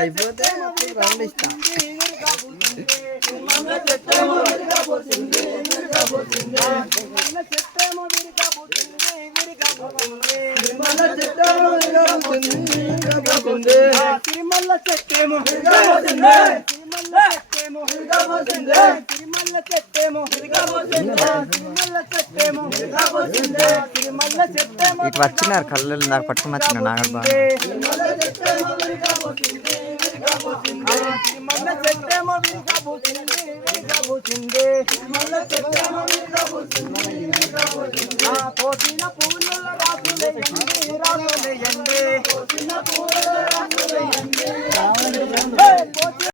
అయిపోతే రౌండ్ ఇస్తా తిరుమల చెట్టేమో ఇటు వచ్చినారు కళ్ళు నాకు పట్టుకుని వచ్చిన నాగర్ బాగా